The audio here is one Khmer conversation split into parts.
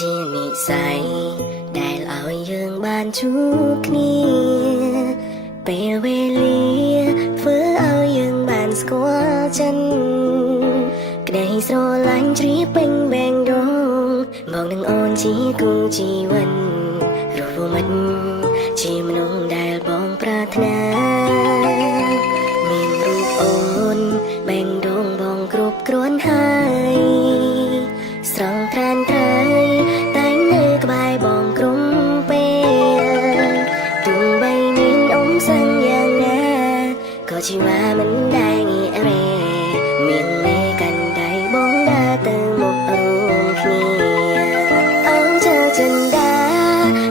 ជានិស័យដែលឲ្យយើងបានជួបគ្នាពេលវេលាធ្វើឲ្យយើងបានស្គាល់ចិនក្តីស្រឡាញ់ជ្រាបពេញបែងដងមកនឹងអូនជាគូជីវិតរស់មិត្តជាមនុស្សដែលបងប្រាថ្នាមានរូបអូនបែងដងបងគ្រប់គ្រាន់ហើយស្រងត្រានត្រៃតែងនៅក្បែរបងគ្រប់ពេលទោះបីមានអ៊ំសឹងយ៉ាងណាក៏ជីវ៉ាមិនដែលងាករេមានមេកាន់ដៃបងដើរទៅមុខរួមគ្នាអូនចើចិនដា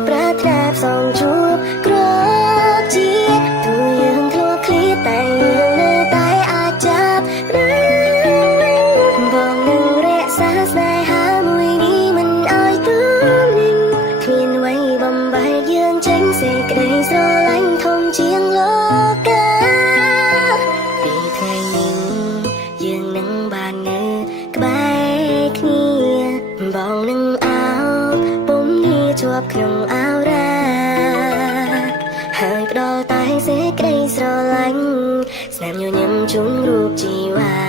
ប្រាថ្នាផ្សងជួបគ្រប់ជាតិទោះយើងធ្លាប់ឃ្លាតតែយើងនៅតែអាចចាប់បងនឹងរក្សាស្នេហាមួយនេះមិនឲ្យទូលិញគ្មានអ្វីបំបែកយើងចេញសេចក្តីស្រឡាញ់ធំជាងលោកាពីថ្ងៃនេះយើងនឹងបាននៅក្បែរគ្នាបងនឹងអោបពុំនេះជាប់ក្នុងអោរាហើយផ្ដល់តែសេចក្តីស្រឡាញ់ស្នាមញញឹមជូនរូបជីវ៉ា